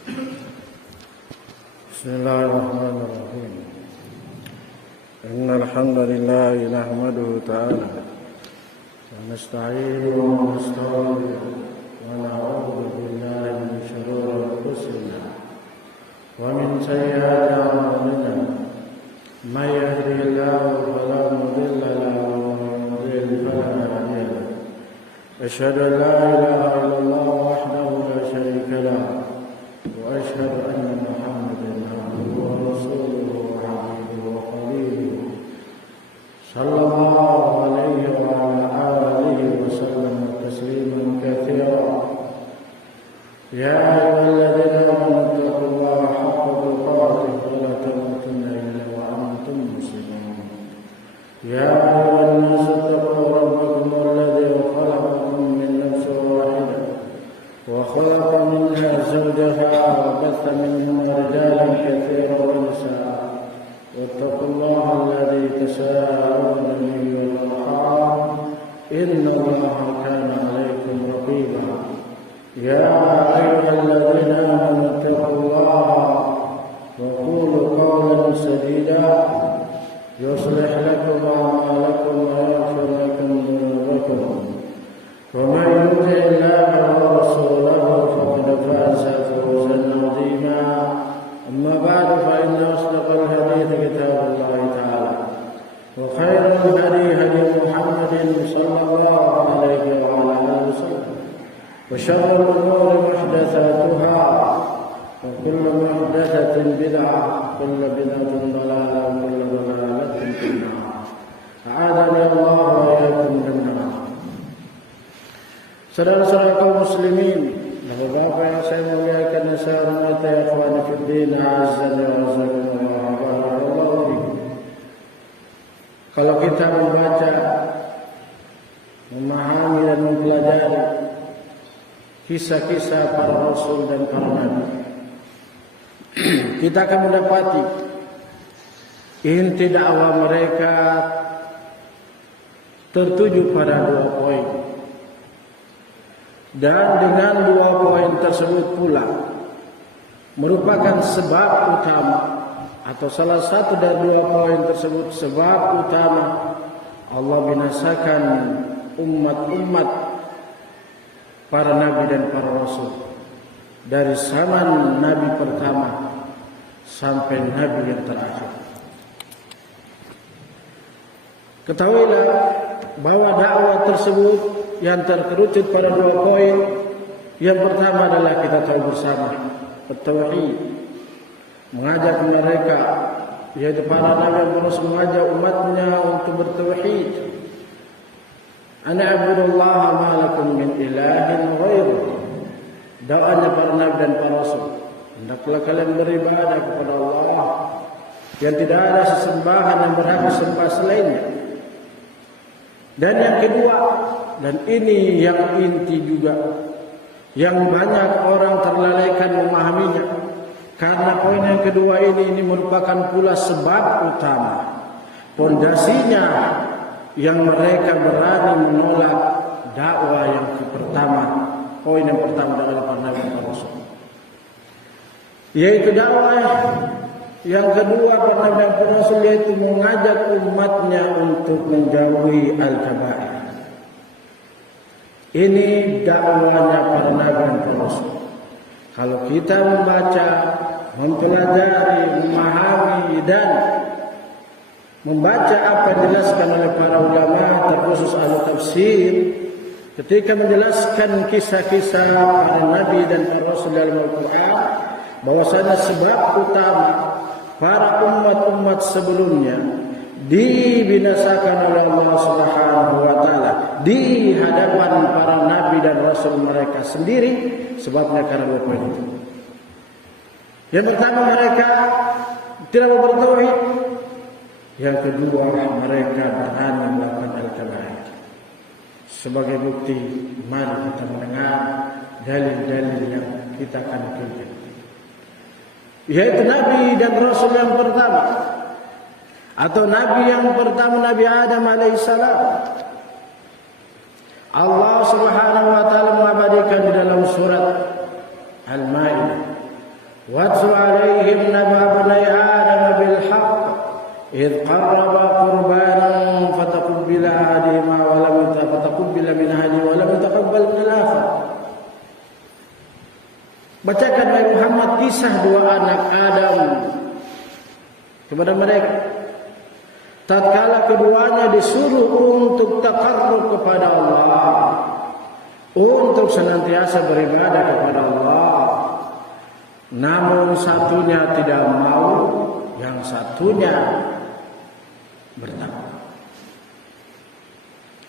Bismillahirrahmanirrahim. Innal hamdalillah nahmaduhu ta'ala wa nasta'inuhu wa nastaghfiruh wa na'udzu billahi min shururi anfusina wa min sayyiati a'malina. May yahdihillahu fala mudilla lahu wa man yudlil fala hadiya lahu. Asyhadu an la ilaha illallah wahdahu la syarika lahu wa asyhadu anna Muhammadan abduhu wa rasuluhu wa habibuhu wa khaliluhu sallallahu alaihi wa ala alihi wa sallam tasliman katsiran. Ya ayyuhalladzina amanu taqullaha haqqa tuqatih wa la tamutunna illa wa antum muslimun. Ya ayyuhan nasu taqu rabbakum alladzi khalaqakum min nafsin wahidah wa khalaqa minha zawjaha wa batha minhuma rijalan katsiran wa nisaa. Wattaqullaha alladzi tasaaluna bihi wal arham innallaha kana 'alaykum raqiba. Ya ayyuhalladzina amanu taqullaha wa qulu qawlan sadida yuslih lakum a'malakum wa yaghfir lakum dhunubakum. ومن يطع الله ورسوله فقد فاز فوزا عظيما. أما بعد فإن أصدق الحديث كتاب الله تعالى وخير الهدي هدي محمد صلى الله عليه وعلى آله وسلم وشر الأمور محدثاتها وكل محدثة بدعة وكل بدعة ضلالة وكل ضلالة في النار. أعاذني الله وإياكم من النار. Saudara-saudara kaum muslimin, bapak-bapak yang saya muliakan dan saya hormati, ikhwan fillah, azza wa jalla. Kalau kita membaca, memahami dan mempelajari kisah-kisah para rasul dan para nabi, kita akan mendapati inti dakwah mereka tertuju pada 2 poin. Dan dengan 2 poin tersebut pula merupakan sebab utama atau salah satu dari 2 poin tersebut sebab utama Allah binasakan umat-umat para nabi dan para rasul dari zaman nabi pertama sampai nabi yang terakhir. Ketahuilah bahwa dakwah tersebut yang terkerucut pada 2 poin. Yang pertama adalah kita tahu bersama at-tauhid, mengajak mereka, yaitu para nabi yang terus mengajak umatnya untuk bertauhid. An'budullaha ma lakum min ilahin ghairuh. Dakwahnya para nabi dan para rasul, hendaklah kalian beribadah kepada Allah yang tidak ada sesembahan yang berhak disembah selainnya. Dan yang kedua, dan ini yang inti juga, yang banyak orang terlalaikan memahaminya, karena poin yang kedua ini merupakan pula sebab utama, pondasinya yang mereka berani menolak dakwah yang pertama. Poin yang pertama adalah para nabi dan rasul, yaitu dakwah yang kedua para nabi dan rasul, yaitu mengajak umatnya untuk menjauhi al-kabair. Ini dakwahnya para nabi dan rasul. Kalau kita membaca, mempelajari, memahami dan membaca apa yang dijelaskan oleh para ulama, terkhusus ahli tafsir, ketika menjelaskan kisah-kisah para nabi dan para rasul dalam Al-Quran, bahwasanya sebab utama para umat-umat sebelumnya dibinasakan oleh Allah Subhanahu wa taala di hadapan para nabi dan rasul mereka sendiri, sebabnya karena 2 poin itu. Yang pertama, mereka tidak mau bertauhid. Yang kedua, mereka berani melakukan al-kabair. Sebagai bukti, mari kita mendengar dalil-dalil yang kita akan nukilkan, yaitu nabi dan rasul yang pertama, atau nabi yang pertama, Nabi Adam alaihissalam. Allah Subhanahu wa taala mengabadikan di dalam surat Al-Maidah Watlu alaihim naba bani Adam bil haqq idh qarraba qurbanan fataqabbala ahadihima wa lam yataqabbal min ahadihi wa lam yataqabbal min al-akhar. Bacakan wahai Muhammad kisah dua anak Adam kepada mereka. Tatkala keduanya disuruh untuk taqarrub kepada Allah, untuk senantiasa beribadah kepada Allah, namun satunya tidak mau, yang satunya bertakwa.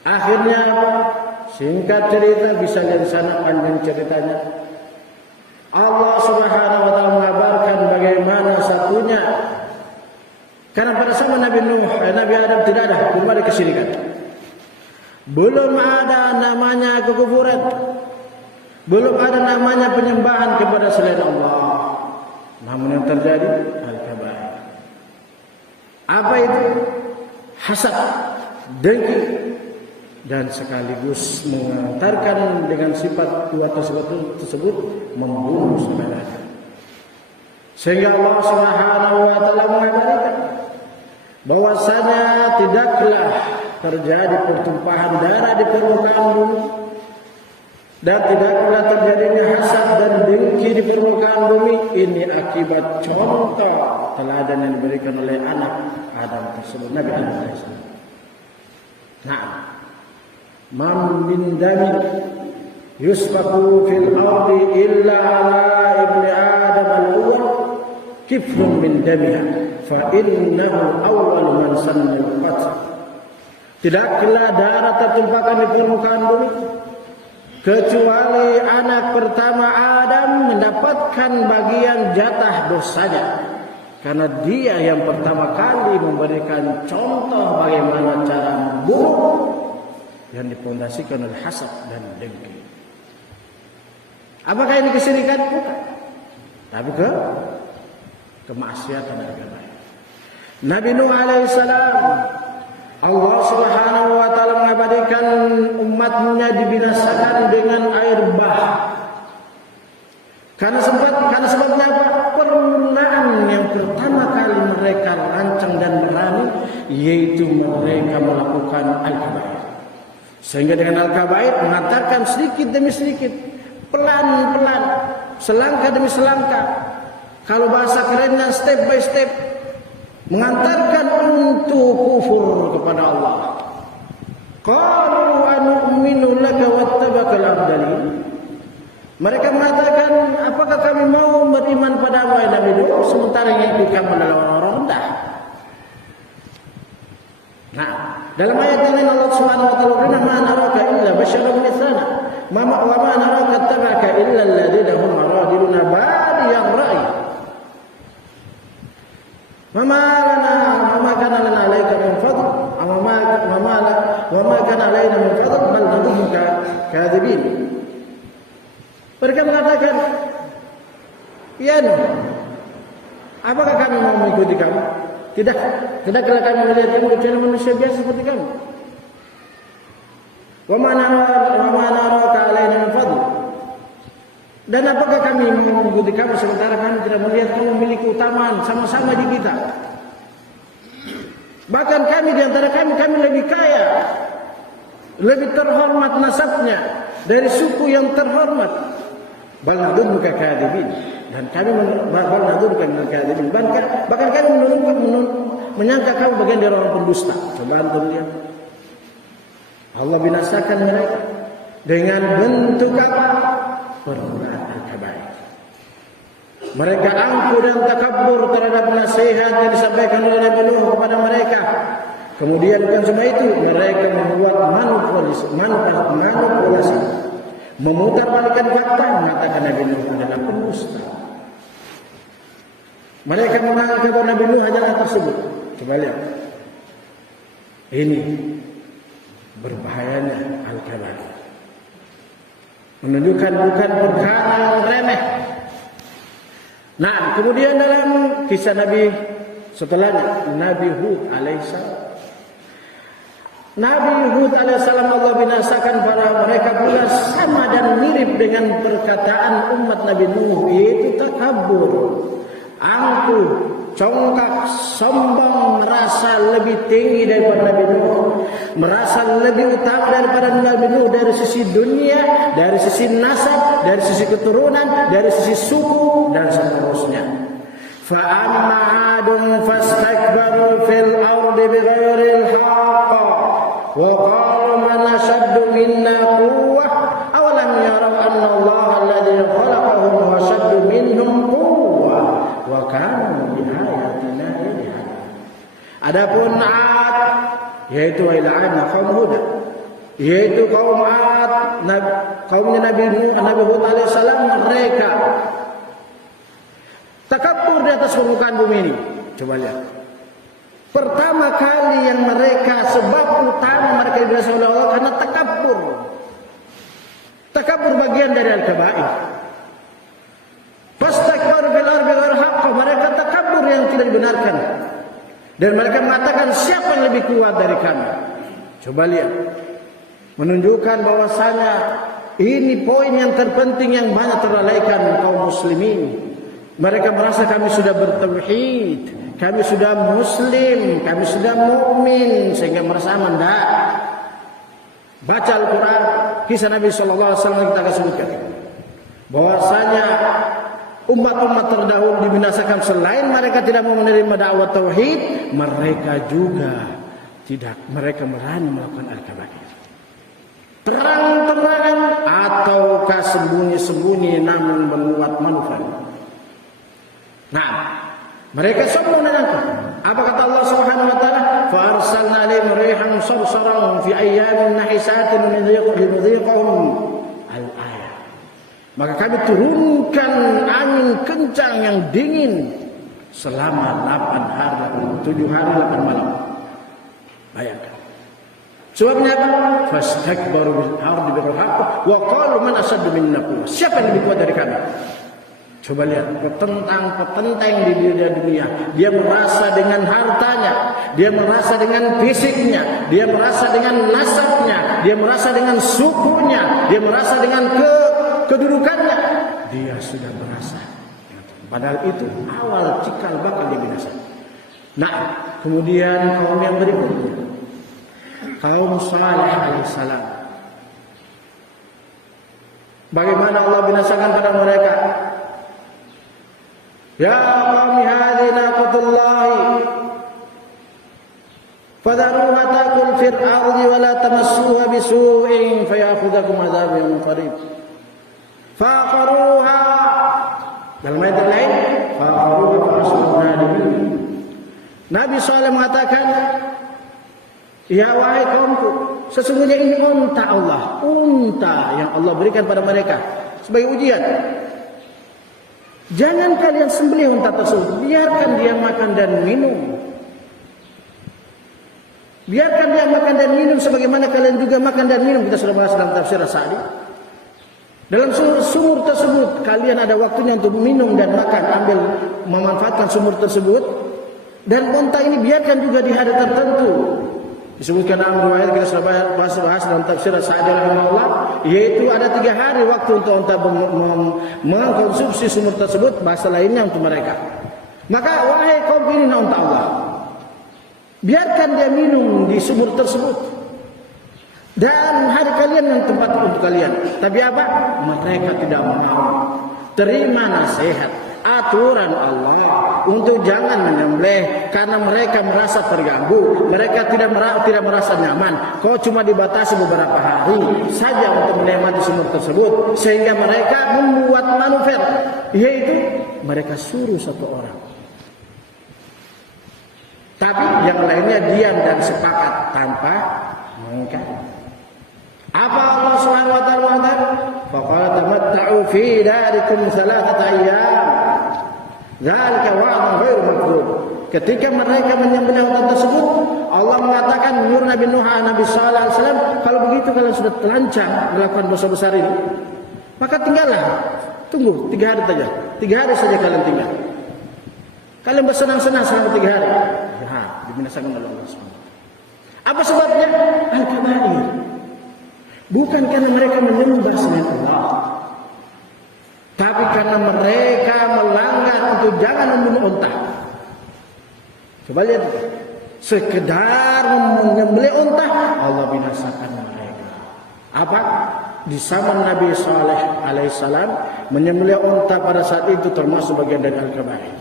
Akhirnya singkat cerita, bisa dari sana panjang ceritanya, Allah Subhanahu wa taala mengabarkan bagaimana satunya. Karena pada zaman Nabi Nuh, Nabi Adam tidak ada belum kesyirikan. Belum ada namanya kekufuran. Belum ada namanya penyembahan kepada selain Allah. Namun yang terjadi al-kabair. Apa itu? Hasad, dengki, dan sekaligus mengantarkan dengan sifat dua tersebut membunuh saudaranya. Sehingga Allah Subhanahu wa taala mengabarkan bahwasanya tidaklah terjadi pertumpahan darah di permukaan bumi, dan tidaklah terjadinya hasad dan dengki di permukaan bumi. Ini akibat contoh teladan yang diberikan oleh anak Adam tersebut, Nabi Adam alaihissalam. Nah, man min damin yusfaku fil ardi illa ala ibni Adam al-awwal kifrun min damiha fa innahu awwal man sanna al-qatl. Tidaklah darah tertumpahkan di permukaan bumi kecuali anak pertama Adam mendapatkan bagian jatah dosanya, karena dia yang pertama kali memberikan contoh bagaimana cara membunuh yang dipondasikan oleh hasad dan dengki. Apakah ini kesyirikan? Bukan. Tapi kemaksiatan agama. Nabi Nuh alaihissalam, Allah Subhanahu wa taala mengabadikan umatnya dibinasakan dengan air bah. Karena sebabnya apa? Permulaan yang pertama kali mereka rancang dan berani, yaitu mereka melakukan al-kabair. Sehingga dengan al-kabair mengantarkan sedikit demi sedikit, pelan-pelan, selangkah demi selangkah. Kalau bahasa kerennya step by step, mengantarkan untuk kufur kepada Allah. Qalu anu'minu laka wattabakal ardalin. Mereka mengatakan, apakah kami mau beriman padamu ya Nabi Nuh, sementara yang ikut kamu adalah orang-orang rendah. Nah, dalam ayat yang lain Allah Subhanahu wa taala berfirman, "Ma naraka illa basyaran mithlana, wa ma naraka tabaka illa alladziina hum aradiluna badiyar ra'i. Mama kana lana alaika min fadl, wa ma kana alaina min fadl, bal nadhunnuka kadzibin." Mereka mengatakan, "Ya Nuh, apakah kami mau mengikuti kamu? Tidaklah kami melihat kamu kecuali manusia biasa seperti kamu. Wa ma naraka alaina min fadl." Dan apakah kami mengikuti kamu sementara kami tidak melihat kamu memiliki keutamaan sama-sama di kita? Bahkan kami di antara kami lebih kaya, lebih terhormat nasabnya dari suku yang terhormat. Bal nadhunnuka kadzibin. Dan kami bahkan kami menyangka kamu bagian dari orang pendusta. Coba antum lihat. Allah binasakan mereka dengan bentuk apa? Permulaan al-kabair. Mereka angkuh dan takabur terhadap nasihat yang disampaikan oleh Nabi Nuh kepada mereka. Kemudian bukan cuma itu, mereka membuat manipulasi, memutarbalikkan fakta, mengatakan Nabi Nuh adalah pendusta. Mereka menganggap bahwa Nabi Nuh adalah tersebut. Coba lihat. Ini berbahayanya al-kabair. Menunjukkan bukan perkara yang remeh. Nah, kemudian dalam kisah Nabi setelahnya, Nabi Hud alaihissalam, Nabi Hud alaihissalam Allah binasakan para mereka pula sama dan mirip dengan perkataan umat Nabi Nuh, yaitu takabur, angkuh, congkak, sombong, merasa lebih tinggi daripada Nabi Nuh, merasa lebih utama daripada Nabi Nuh dari sisi dunia, dari sisi nasab, dari sisi keturunan, dari sisi suku dan seterusnya. فَأَمَّا عَادٌ فَاسْتَكْبَرُوا فِي الْأَرْضِ بِغَيْرِ الْحَقِّ وَقَالُوا مَنْ أَشَدُّ مِنَّا قُوَّةً أَوَلَمْ يَرَوْا أَنَّ اللَّهَ الَّذِي خَلَقَهُمْ أَشَدُّ مِنْهُمْ قُوَّةً وَكَانُوا بِآيَاتِنَا يَجْحَدُونَ. Adapun 'Ad, yaitu Ad kaum Hud, yaitu kaum 'Ad, kaumnya Nabi Hud alaihissalam, mereka takabur di atas permukaan bumi ini. Coba lihat. Pertama kali yang mereka, sebab utama mereka dibinasakan oleh Allah karena takabur. Takabur bagian dari al-kaba'ir. Fastakbaru fil ardi bighairi haqq. Mereka takabur yang tidak dibenarkan. Dan mereka mengatakan siapa yang lebih kuat dari kami. Coba lihat. Menunjukkan bahwasanya ini poin yang terpenting yang banyak terlalaikan kaum muslimin. Mereka merasa kami sudah bertauhid, kami sudah muslim, kami sudah mukmin, sehingga merasa aman. Tidak. Baca Al-Quran, kisah Nabi SAW kita akan sebutkan bahwasanya umat-umat terdahulu dibinasakan selain mereka tidak mau menerima dakwah tauhid, mereka juga tidak, mereka berani melakukan al-kabair. Terang-terangan ataukah sembunyi-sembunyi namun berbuat manfaat. Nah, mereka sombong dan angkuh. Apa kata Allah Subhanahu wa taala? Fa arsalna alaihim rihan sarsaran fi ayyamin nahisatin linudhiqahum al-ayah. Maka kami turunkan angin kencang yang dingin selama 8 hari, 7 hari 8 malam. Bayangkan. Sebabnya apa? Fastakbaru bil ardi bighairi haqq wa qalu man ashaddu minna quwwah. Siapa yang lebih kuat dari kami? Coba lihat, petentang di dunia. Dia merasa dengan hartanya, dia merasa dengan fisiknya, dia merasa dengan nasabnya, dia merasa dengan sukunya, dia merasa dengan kedudukannya. Dia sudah merasa. Padahal itu awal cikal bakal dia binasa. Nah, kemudian kaum yang berikutnya, kaum Saleh alaihissalam. Bagaimana Allah binasakan pada mereka? Ya qawmi hadhihi naqatullahi fadharuha takul fil ardi wa la tamassuha bisu'in fayakhudhukum adzabun yawmin qarib. Faqaruha, dalam ayat lain faqaruha fasbahna bihi. Nabi SAW mengatakan, ya wahai kaumku, sesungguhnya ini unta Allah, unta yang Allah berikan pada mereka sebagai ujian. Jangan kalian sembelih unta tersebut, biarkan dia makan dan minum. Biarkan dia makan dan minum sebagaimana kalian juga makan dan minum. Kita sudah bahas dalam tafsir As-Sa'di. Dalam sumur tersebut kalian ada waktunya untuk minum dan makan, ambil memanfaatkan sumur tersebut. Dan unta ini biarkan juga di hari tertentu. Disebutkan dalam riwayat kita sudah bahas dalam tafsir As-Sa'di rahimahullah, yaitu ada 3 hari waktu untuk unta mengkonsumsi sumur tersebut, bahasa lainnya untuk mereka. Maka wahai kaum ini unta Allah, biarkan dia minum di sumur tersebut, dan hari kalian yang tempat untuk kalian. Tapi apa? Mereka tidak mau terima nasihat, aturan Allah untuk jangan menyembelih karena mereka merasa terganggu, mereka tidak merasa nyaman. Kau cuma dibatasi beberapa hari saja untuk menikmati sumur tersebut, sehingga mereka membuat manuver, yaitu mereka suruh satu orang, tapi yang lainnya diam dan sepakat tanpa mengingkari. Apa Allah Subhanahu wa taala mengatakan? Faqala tamatta'u fi darikum 3 ayyam. Zalika wa'dun ghairu makdzub. Ketika mereka menyembelih unta tersebut, Allah mengatakan menyuruh Nabi Nuh, Nabi sallallahu alaihi wasallam, kalau begitu kalian sudah telancang melakukan dosa besar ini, maka tinggallah, tunggu 3 hari saja. 3 hari saja kalian tinggal. Kalian bersenang-senang selama 3 hari. Ya, dibinasakan oleh Allah Subhanahu. Apa sebabnya? Al-kabair. Bukan karena mereka menyembah selain Allah, tapi karena mereka melanggar untuk jangan membunuh unta. Coba lihat, sekedar menyembelih unta, Allah binasakan mereka. Apa? Di zaman Nabi Saleh alaihissalam, menyembelih unta pada saat itu termasuk bagian dari al-kabair.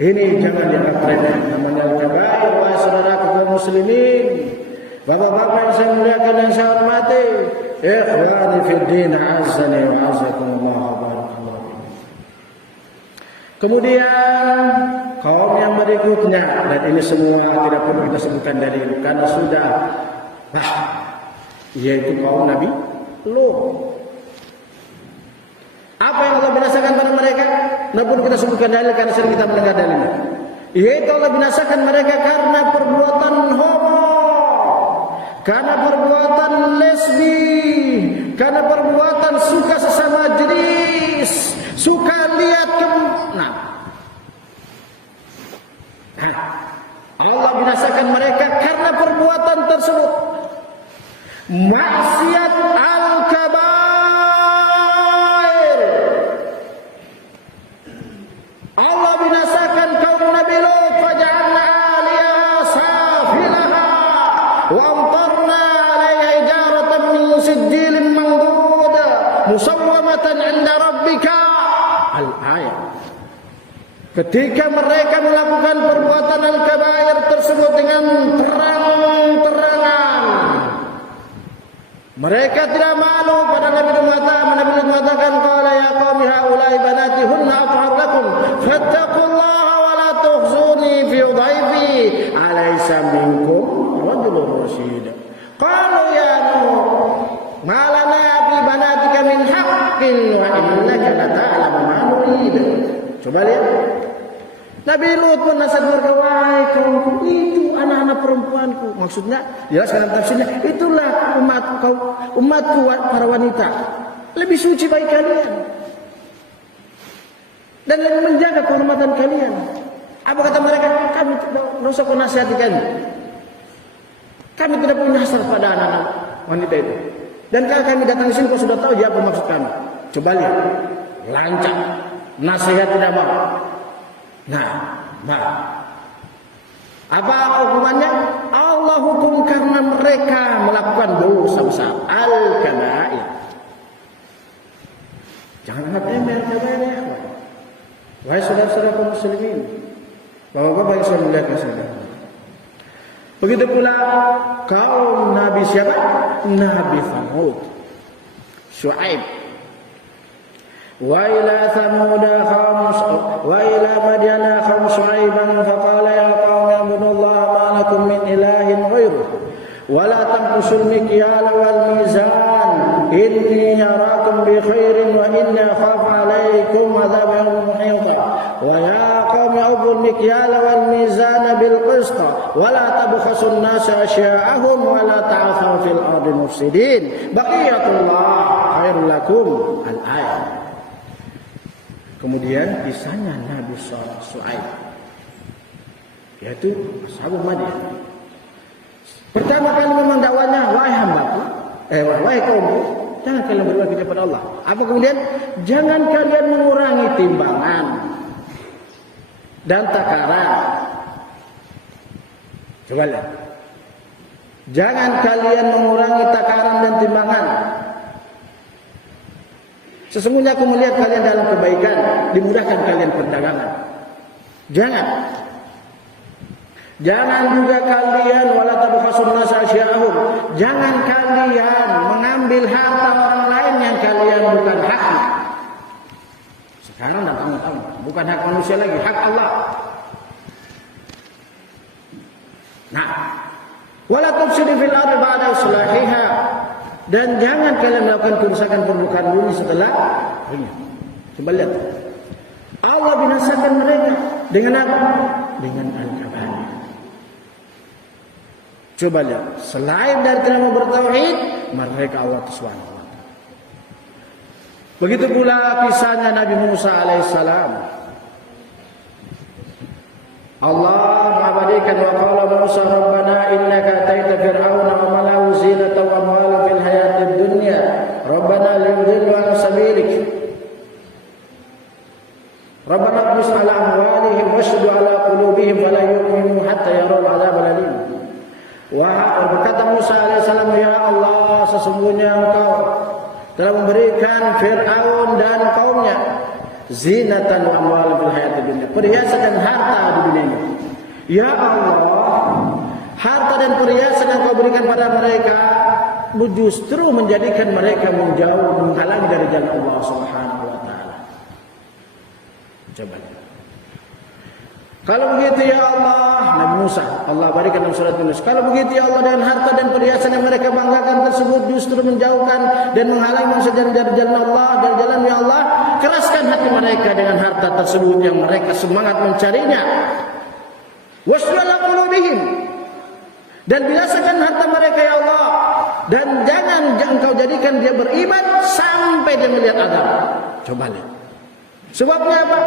Ini jangan dianggap remeh, namanya al-kabair. Wahai saudara kaum muslimin, bapak-bapak yang saya muliakan dan saya hormati, ikhwani fid din, azani wa azakumullah, barakallahu fikum. Kemudian kaum yang berikutnya, dan ini semua tidak perlu kita sebutkan dari ini karena sudah yaitu kaum Nabi Lut. Apa yang Allah binasakan pada mereka? Namun kita sebutkan dalil karena sering kita mendengar dalilnya. Yaitu Allah binasakan mereka karena perbuatan homo, karena perbuatan lesbi, karena perbuatan suka sesama jenis, suka lihat Allah binasakan mereka karena perbuatan tersebut. Maksiat al-kabair. Allah binasakan kaum Nabi Lut, faja'alna 'aliyaha safilaha wa amtarna 'alayha hijaratan min sijilin mandud musawwamatan 'inda rabbika. Al-ayat. Ketika mereka melakukan perbuatan al-kabair tersebut dengan terang-terangan, mereka tidak malu pada Nabi Lut mengatakan, qala ya qaumi haula'i banati hunna athhar lakum fattaqullaha wa la tukhzuni fi dhaifi alaysa minkum rajulun rasyid. Qalu ya Nuh ma lana fi banatika min haqqin wa innaka la ta'lamu ma nurid. Coba lihat, Nabi Lut pun nasihat mereka, wahai kaumku, itu anak-anak perempuanku. Maksudnya, jelas dalam tafsirnya, itulah umatku para wanita. Lebih suci bagi kalian. Dan yang menjaga kehormatan kalian. Apa kata mereka? Kami tidak usah kau nasihati kami. Kami tidak punya hasrat pada anak-anak wanita itu. Dan kalau kami datang di sini, kau sudah tahu dia apa maksud kami. Coba lihat, lancang, nasihat tidak mau. Apa hukumannya? Allah hukum karena mereka melakukan dosa besar, al-kabair. Jangan anggap remeh al-kabair ya. Wahai saudara-saudara kaum muslimin, bapak-bapak yang saya muliakan sekalian. Begitu pula kaum Nabi siapa? Nabi Thamud, Syuaib. وإلى ثمود وإلى مدين أخاهم شعيبا فقال يا قوم اعبدوا الله ما لكم من إله غيره ولا تنقصوا المكيال والميزان إني أراكم بخير وإني أخاف عليكم عذاب يوم محيط ويا قوم أوفوا المكيال والميزان بالقسط ولا تبخسوا الناس أشياءهم ولا تعثوا في الأرض مفسدين بقية الله خير لكم. الآية. Kemudian kisahnya Nabi Syuaib, yaitu Ashabul Madyan. Pertama kali memang dakwanya, wahai hambaku, wahai kaumku, jangan kalian berbuat kepada Allah. Apa kemudian? Jangan kalian mengurangi timbangan dan takaran. Coba lihat. Jangan kalian mengurangi takaran dan timbangan. Sesungguhnya aku melihat kalian dalam kebaikan, dimudahkan kalian perdagangan. Jangan juga kalian wala tabkhasun nasa asya'ahum. Jangan kalian mengambil harta orang lain yang kalian bukan haknya. Sekarang datang bukan hak manusia lagi, hak Allah. Wala tufsidu fil ardi ba'da islahiha. Dan jangan kalian melakukan kerusakan permukaan bumi setelah ini. Coba lihat. Allah binasakan mereka dengan apa? Dengan al-kabair. Coba lihat. Selain dari tidak mau bertauhid, mereka Allah Subhanahu wa taala. Begitu pula kisahnya Nabi Musa alaihissalam. Allah mengabadikan wa qala Musa rabbana innaka ataita fir'auna wa mala'ahu zinatan wa amwalan fil hayatid dunya rabbana liyudillu an sabilik rabbana qus ala amwalihim washdud ala qulubihim fala yu'minu hatta yarawul 'adzabal alim. Berkata Musa alaihissalam, ya Allah, sesungguhnya Engkau telah memberikan Fir'aun dan kaumnya zinatan wa amwalan fil hayatid dunya, perhiasan dan harta di dunia ini. Ya Allah, harta dan perhiasan yang Kau berikan pada mereka justru menjadikan mereka menjauh, menghalangi dari jalan Allah Subhanahu wa taala. Coba. Kalau begitu ya Allah, Nabi Musa, Allah berikan dalam surat Yunus. Kalau begitu ya Allah, dengan harta dan perhiasan yang mereka banggakan tersebut justru menjauhkan dan menghalangi manusia dari jalan Allah, dari jalan ya Allah, keraskan hati mereka dengan harta tersebut yang mereka semangat mencarinya. Washdud qulubihim, dan binasakan harta mereka ya Allah, dan jangan Engkau jadikan dia beriman sampai dia melihat azab. Coba lihat. Sebabnya apa?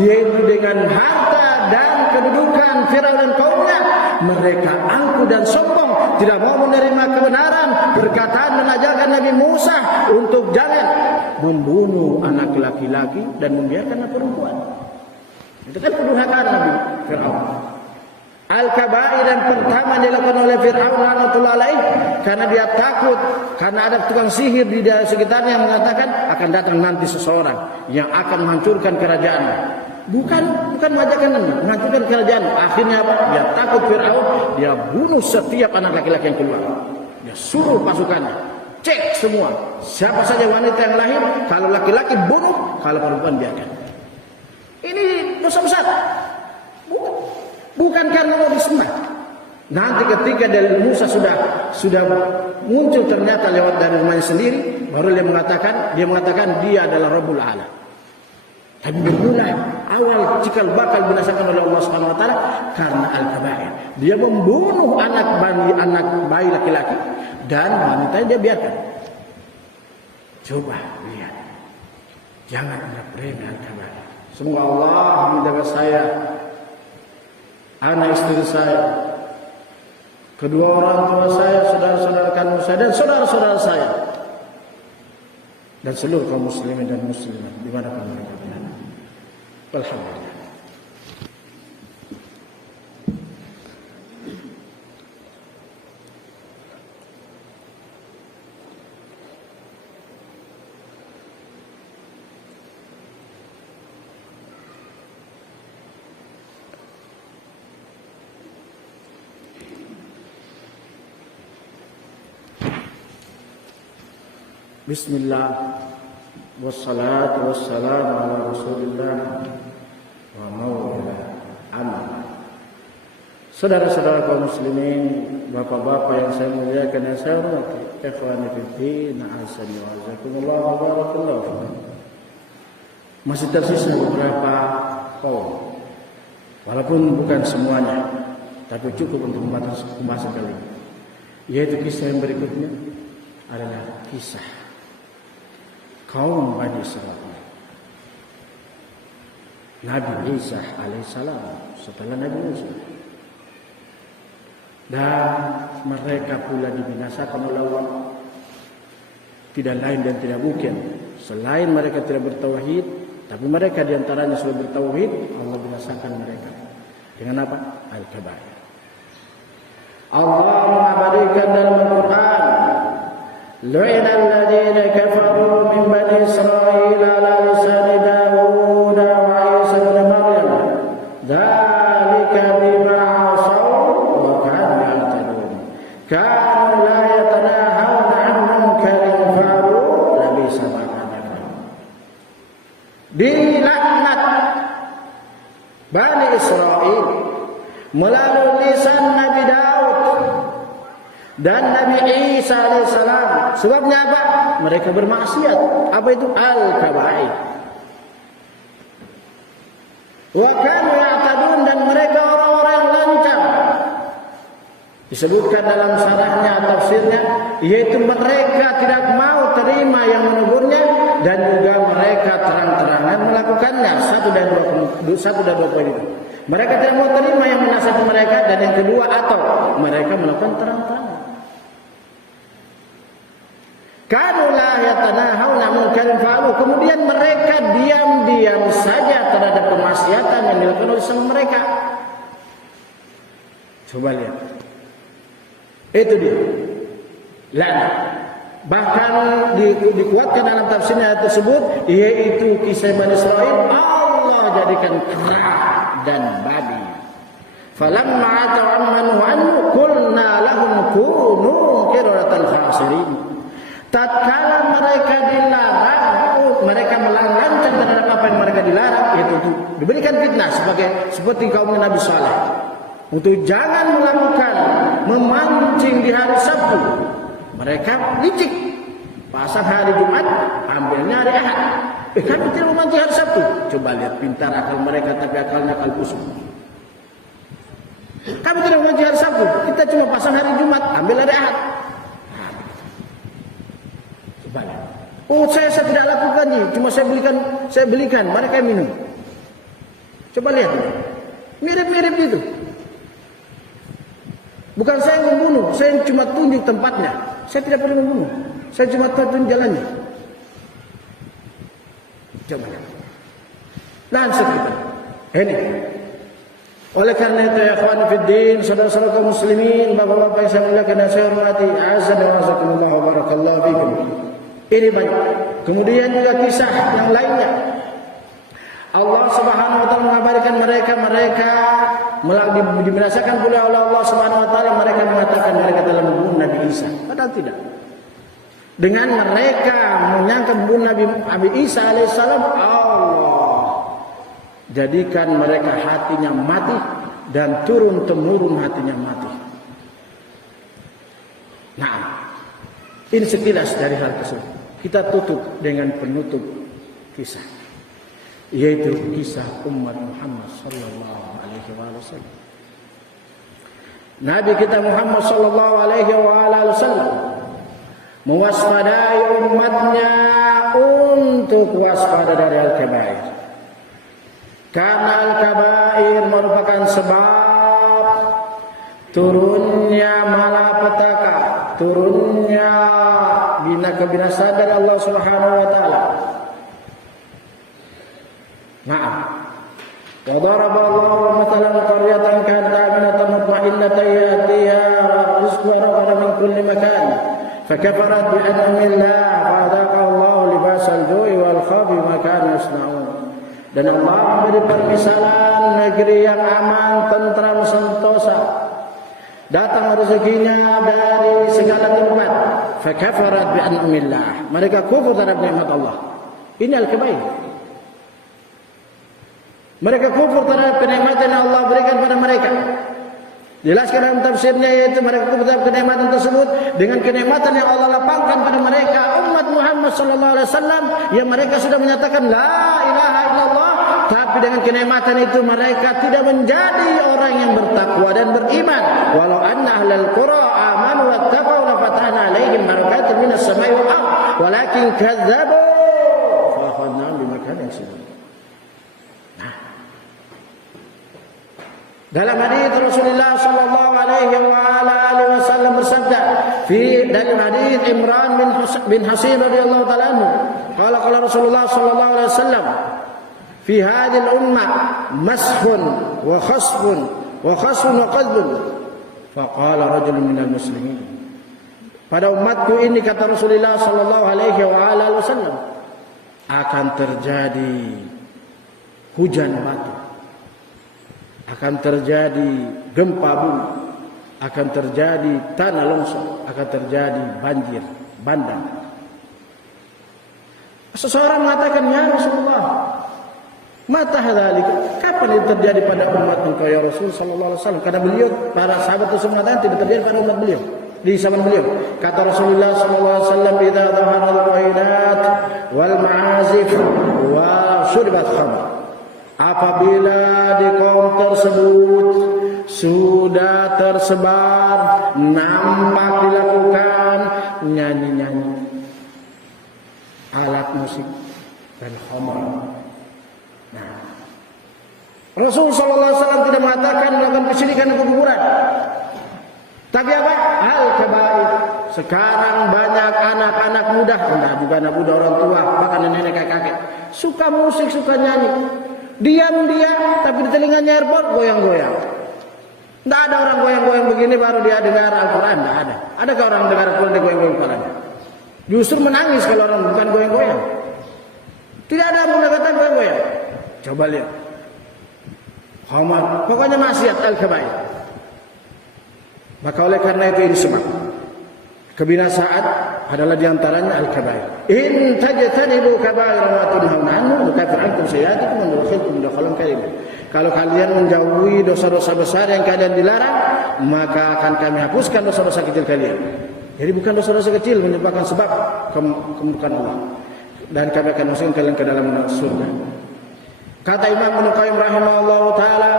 Yaitu dengan harta dan kedudukan Firaun dan kaumnya, mereka angkuh dan sombong, tidak mau menerima kebenaran, perkataan dan ajakan Nabi Musa untuk jangan membunuh anak laki-laki dan membiarkan anak perempuan. Itu kan kedurhakaan Nabi Firaun. Al-kabair yang pertama dilakukan oleh Fir'aun laknatullah alaih, karena dia takut, karena ada tukang sihir di sekitarnya yang mengatakan akan datang nanti seseorang yang akan menghancurkan kerajaannya. Bukan mengajarkan menghancurkan kerajaan. Akhirnya apa? Dia takut Fir'aun, dia bunuh setiap anak laki-laki yang keluar. Dia suruh pasukannya, cek semua, siapa saja wanita yang lahir, kalau laki-laki bunuh, kalau perempuan biarkan. Ini dosa besar. Bukan karena mau disembah. Nanti ketika dari Musa sudah muncul ternyata lewat dari rumahnya sendiri, baru dia mengatakan dia adalah Rabbul Ala. Tapi bermula awal cikal bakal binasakan oleh Allah Subhanahu wa taala karena al-kabair. Dia membunuh anak bayi laki-laki dan wanita dia biarkan. Coba lihat. Jangan anggap remeh al-kabair. Semoga Allah menjaga saya, anak istri saya, kedua orang tua saya, saudara-saudara kandung saya, dan saudara-saudara saya, dan seluruh kaum muslimin dan muslimat dimanapun mereka berada. Alhamdulillah. Bismillah, wassalatu wassalamu ala rasulillah wa mawla amal. Saudara-saudara kaum muslimin, bapak-bapak yang saya muliakan dan saya hormati, ikhwani fiddin, a'azzani wa a'azzakumullah wa barakallahu fikum. Masih tersisa beberapa kaum, walaupun bukan semuanya, tapi cukup untuk pembahasan kali ini. Yaitu kisah yang berikutnya adalah kisah kaum Bani Israil. Nabi Isa alaihissalam setelah Nabi Musa, dan mereka pula dibinasakan oleh Allah. Tidak lain dan tidak bukan selain mereka tidak bertauhid, tapi mereka diantaranya sudah bertauhid, Allah binasakan mereka dengan apa? Al-kabair. Allah mengabadikan dalam Al-Quran, lu'ina alladhina kafaru min bani Israil ala lisani Dawud wa Isa ibn Maryam dzalika bima 'asaw wa kanu ya'tadun kanu la yatanahawna 'an munkarin fa'alu labisa ma kanu yaf'alun. Dilaknat Bani Israil melalui lisan Nabi Daud dan Nabi Isa alaihissalam. Sebabnya apa? Mereka bermaksiat. Apa itu? Al-kabair. Wa kanu ya'tadun, dan mereka orang-orang yang lancang. Disebutkan dalam syarahnya, tafsirnya, yaitu mereka tidak mau terima yang menegurnya, dan juga mereka terang-terangan melakukannya. Satu dan dua poin itu. Mereka tidak mau terima yang menasihati mereka, dan yang kedua atau mereka melakukan terang-terangan. Kanulah yatanahawna munkarin fa'alu. Kemudian mereka diam-diam saja terhadap kemaksiatan yang dilakukan oleh sama mereka. Coba lihat. Itu dia. Laknat. Bahkan dikuatkan dalam tafsirnya tersebut, yaitu kisah Bani Israil, Allah jadikan kera dan babi. Falamma atau ammanu anhu qulna lahum kunu qiradatan khasirin. Tatkala mereka dilarang, mereka melanggar terhadap apa yang mereka dilarang, yaitu diberikan fitnah seperti kaum Nabi Saleh, untuk jangan melakukan memancing di hari Sabtu. Mereka licik, pasang hari Jumat, ambilnya hari Ahad. Kami tidak memancing hari Sabtu. Coba lihat pintar akal mereka, tapi akalnya akal busuk. Kami tidak memancing hari Sabtu, kita cuma pasang hari Jumat, ambil hari Ahad. Oh, saya tidak lakukan ini, cuma saya belikan, mereka minum. Coba lihat, mirip-mirip itu. Bukan saya yang membunuh, saya cuma tunjuk tempatnya. Saya tidak perlu membunuh, saya cuma tunjuk jalannya. Coba lihat. Langsung kita. Ini. Oleh karena itu ya ikhwan fiddin, saudara-saudara kaum muslimin, bapak-bapak yang saya muliakan dan saya hormati, azza wa jazakumullah wa barakallahu fikum. Ini banyak. Kemudian juga kisah yang lainnya. Allah Subhanahu wa taala mengabarkan mereka dibinasakan oleh Allah Subhanahu wa taala, mereka mengatakan mereka telah membunuh Nabi Isa. Padahal tidak. Dengan mereka menyangka membunuh Nabi Isa alaihissalam, Allah jadikan mereka hatinya mati dan turun temurun hatinya mati. Nah, ini sekilas dari hal tersebut. Kita tutup dengan penutup kisah, yaitu kisah umat Muhammad sallallahu alaihi wasallam. Nabi kita Muhammad sallallahu alaihi wasallam mewaspadai umatnya untuk waspada dari al-kabair. Karena al-kabair merupakan sebab turunnya malapetaka, turunnya kebinasaan dari Allah Subhanahu wa taala. Naam. Wa daraba Allahu mathalan qaryatan kanat aminatan mutma'innatan ya'tiha rizquha ragadan min kulli makan fakafarat bi an'ami Allah fa'adhaqa Allahu libasal ju'i wal khawfi ma kanu yasna'un. Dan Allah memberi permisalan negeri yang aman, tentram, sentosa. Datang rezekinya dari segala tempat. Fakafarat bi an'amillah. Mereka kufur terhadap nikmat Allah. Ini al-kabair. Mereka kufur terhadap kenikmatan yang Allah berikan pada mereka. Jelaskan dalam tafsirnya, yaitu mereka kufur terhadap kenikmatan tersebut dengan kenikmatan yang Allah lapangkan pada mereka, umat Muhammad sallallahu alaihi wasallam, yang mereka sudah menyatakan la ilaha illallah, tapi dengan kenikmatan itu mereka tidak menjadi orang yang bertakwa dan beriman. Walau anna ahlal qura amanu wattaqau la fatahna alaihim barakatin minas samai wal ardh walakin kadzdzabu fa akhadnahum bima kanu yaksibun. Dalam hadis Rasulullah sallallahu alaihi wasallam bersabda, dalam hadis Imran bin Hasin radhiyallahu taala anhu, qala Rasulullah sallallahu alaihi wasallam, fi hadhihi al-ummah mashun wa khasfun wa qadhbun. Faqala rajulun minal muslimin. Pada umatku ini, kata Rasulullah sallallahu alaihi wasallam, akan terjadi hujan batu, akan terjadi gempa bumi, akan terjadi tanah longsor, akan terjadi banjir bandang. Seseorang mengatakan, ya Rasulullah, mata hadzalik, kapan itu terjadi pada umat engkau ya Rasul sallallahu alaihi wasallam? Karena beliau, para sahabat tersebut mengatakan tidak terjadi pada umat beliau, di zaman beliau. Kata Rasulullah sallallahu alaihi wasallam, idza dhahara al-qainat wal ma'azif wa syurbat khamr. Apabila di kaum tersebut sudah tersebar, nampak dilakukan nyanyi-nyanyi, alat musik dan khamr. Nah, Rasul sallallahu alaihi wasallam tidak mengatakan melakukan kesyirikan di kuburan. Tapi apa? Al-kabair. Sekarang banyak anak-anak muda, enggak juga anak muda, orang tua, bahkan nenek kakek, suka musik, suka nyanyi. Diam-diam, tapi di telinganya earbud goyang-goyang. Tidak ada orang goyang-goyang begini baru dia dengar Al-Quran. Tidak ada. Adakah orang dengar Al-Quran dia goyang-goyang kepalanya? Justru menangis kalau orang bukan goyang-goyang. Tidak ada mengatakan goyang-goyang. Coba lihat. Khamar. Pokoknya maksiat al-kabair. Maka oleh karena itu ini sebab kebinasaan adalah diantaranya al-kabair. In tajtanibu kabair ma tunhauna anhu nukaffir ankum sayyi'atikum wa nudkhilkum mudkhalan karima. Kalau kalian menjauhi dosa-dosa besar yang kalian dilarang, maka akan kami hapuskan dosa-dosa kecil kalian. Jadi bukan dosa-dosa kecil menyebabkan sebab kemurkaan Allah. Dan kami akan masukkan kalian ke dalam surga. Kata Imam Ibnu Qayyim rahimahullah taala,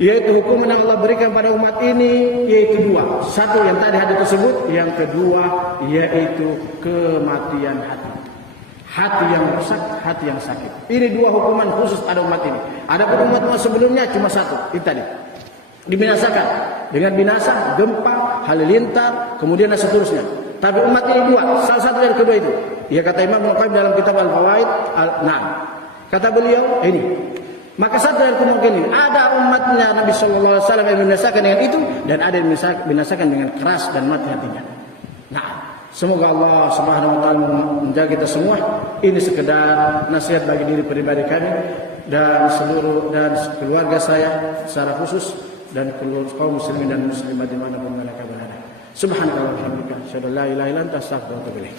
yaitu hukum yang Allah berikan pada umat ini yaitu dua. Satu yang tadi hadis tersebut, yang kedua yaitu kematian hati. Hati yang rusak, hati yang sakit. Ini dua hukuman khusus pada umat ini. Adapun umat-umat sebelumnya cuma satu, itu tadi. Dibinasakan dengan binasa, gempa, halilintar, kemudian dan seterusnya. Tapi umat ini dua, salah satu dari kedua itu. Ya kata Imam Ibnu Qayyim dalam kitab Al-Fawaid, kata beliau ini. Maka satu dari kemungkinan ini, ada umatnya Nabi sallallahu alaihi wasallam yang dibinasakan dengan itu dan ada yang dibinasakan dengan keras dan mati hatinya. Semoga Allah Subhanahu wa taala menjaga kita semua. Ini sekedar nasihat bagi diri pribadi kami dan seluruh dan keluarga saya secara khusus dan keluarga kaum muslimin dan muslimat dimanapun mereka berada. Subhanallah wa bihamdika, asyhadu an la ilaha illa anta, astaghfiruka wa atubu ilaik.